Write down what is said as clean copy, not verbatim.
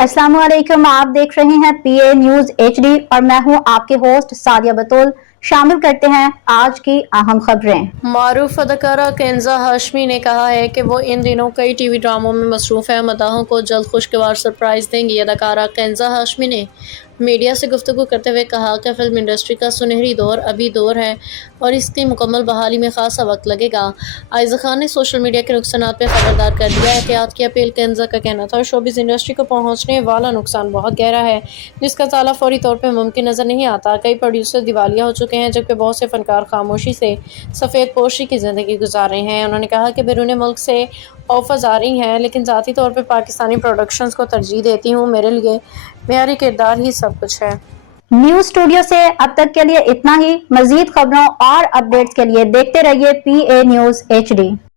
अस्सलाम वालेकुम, आप देख रहे हैं पीए न्यूज एचडी और मैं हूं आपके होस्ट सादिया बतूल। शामिल करते हैं आज की अहम खबरें। मारूफ अदाकारा केंजा हाशमी ने कहा है कि वो इन दिनों कई टीवी ड्रामों में मसरूफ़ है। मदाहों को जल्द खुशगवार सरप्राइज़ देंगी। अदाकारा केंजा हाशमी ने मीडिया से गुफ्तगू करते हुए कहा कि फ़िल्म इंडस्ट्री का सुनहरी दौर अभी दौर है और इसकी मुकम्मल बहाली में खासा वक्त लगेगा। आयज़ा खान ने सोशल मीडिया के नुकसानात पर खबरदार कर दिया। एहतियात की अपील। केंजा का कहना था, शोबिज़ इंडस्ट्री को पहुँचने वाला नुकसान बहुत गहरा है जिसका ताला फौरी तौर पर मुमकिन नज़र नहीं आता। कई प्रोड्यूसर दिवालिया हो चुके हैं जबकि बहुत से फनकार खामोशी से सफ़ेद पोशी की ज़िंदगी गुजार रहे हैं। उन्होंने कहा कि बैरून मुल्क से ऑफर्स आ रही हैं लेकिन ज़ाती तौर पर पाकिस्तानी प्रोडक्शंस को तरजीह देती हूँ। मेरे लिए मेयारी किरदार ही सब कुछ है। न्यूज स्टूडियो से अब तक के लिए इतना ही। मजीद खबरों और अपडेट्स के लिए देखते रहिए पीए न्यूज एचडी।